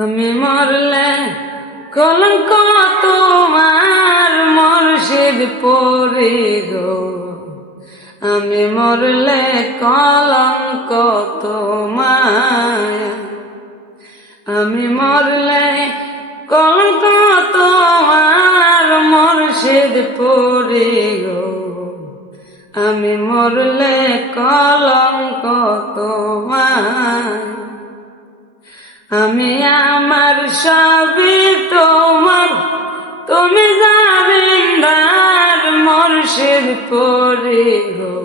আমি মরলে কলঙ্ক তোমার মুর্শিদ পড়ে গো। আমি মরলে কলঙ্ক তোমার, আমি মরলে কলঙ্ক তোমার মুর্শিদ পড়ে গো। আমি মরলে কলঙ্ক তোমার, আমি আমার সবই তোমার, তুমি জামিনদার মুর্শিদ পড়ে গো।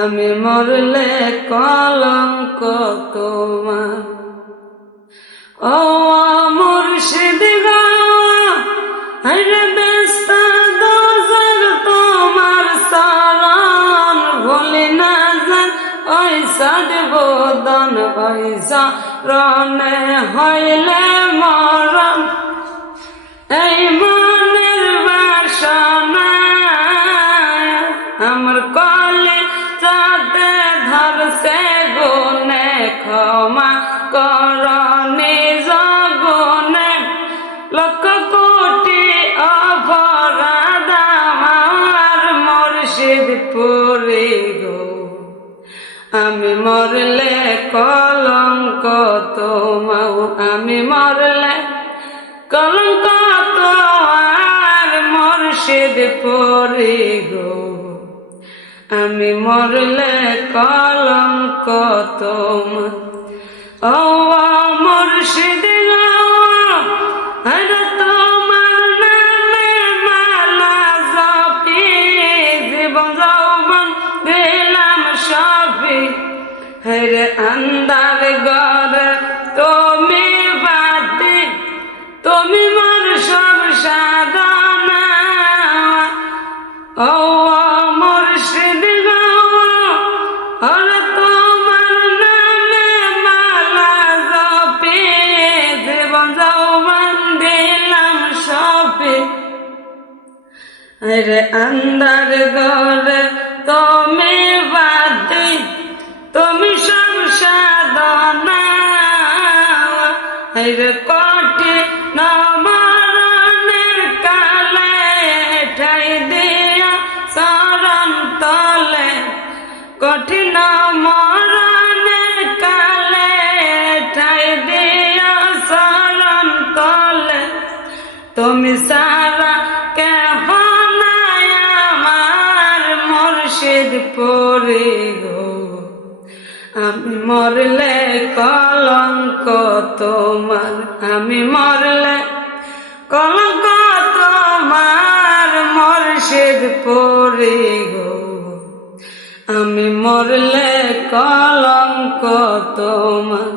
আমি মরলে কলঙ্ক তোমার, ও মুর্শিদ গো হরে ব্যস্ত দোজর তোমার শরণ ভুলি না যান। ওই সদবদন ওই শরণে হইলে মরণ, এই মনের বাসনা আমার কলি চাঁদে ধরছে গুনে। ক্ষমা করনি জগুনে লক্ষ কোটি অপরাধ আমার মুর্শিদ পড়ে গো। আমি মরলে কলঙ্ক তোমার, আমি মরলে কলঙ্ক তোমার মুর্শিদ পড়ে গো। আমি মরলে কলঙ্ক তোমার, ও মুর্শিদ গো হরে তোমার নামে মালা জপি জীবন যৌবন দিলাম সবই। হরে আন্ধার ঘরে তুমি বাতি, তুমি মোর সব সাধনা। ও মুর্শিদ গো হরে তোমার নামে মালা জপি জীবন যৌবন দিলাম সবই। হরে আন্ধার ঘরে তুমি বাতি, তুমি সব সাধনা। হরে কঠিন মরণের কালে ঠাই দিয়া শরণ তলে, কঠিন মরণের কালে ঠাই দিয়া শরণ তলে। তুমি সারা কেহ নাই আমার মুর্শিদ পড়ে গো। আমি মরলে কলঙ্ক তোমার, আমি মরলে কলঙ্ক তোমার মুর্শিদ পড়ে গো। আমি মরলে কলঙ্ক তোমার।